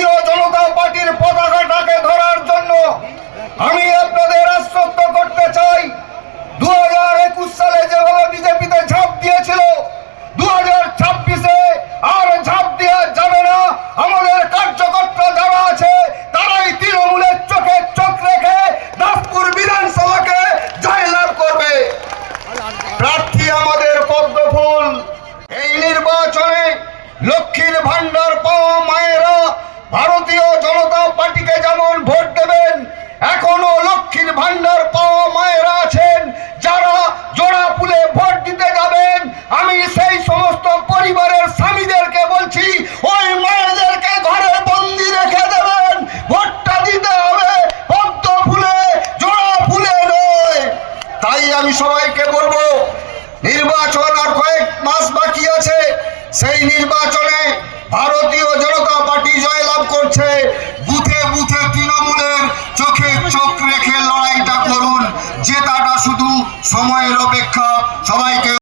ভারতীয় জনতা পার্টির পতাকাটাকে ধরার জন্য আমি আপনাদের আশ্বস্ত করতে চাই, 2021 সালে যেভাবে বিজেপিতে ঝাঁপ দিয়েছিল, 2026-এ আর ঝাঁপ দেওয়া যাবে না। আমাদের কার্যকর্তা যারা আছে তারাই তৃণমূলের চোখে চোখ রেখে দাসপুর বিধানসভাকে জয়লাভ করবে। প্রার্থী আমাদের পদ্মফুল। এই নির্বাচনে লক্ষ্মীর ভান্ডার পাওয়া মায়েরা ভারতীয় জনতা পার্টিকে যেমন ভোট দেবেন, এখনো লক্ষ্মীর ভান্ডার পাওয়া মায়েরা আছেন যারা জোড়া ফুলে ভোট দিতে যাবেন। আমি সেই সমস্ত পরিবারের স্বামীদেরকে বলছি, ওই মায়েদেরকে ঘরে বন্দি রেখে দেবেন। ভোটটা দিতে হবে পদ্ম ফুলে, জোড়া ফুলে নয়। তাই আমি সবাইকে বলবো, নির্বাচন আর কয়েক মাস বাকি আছে। সেই নির্বাচনে ভারতীয় জনতা পার্টি জয়লাভ করছে। বুথে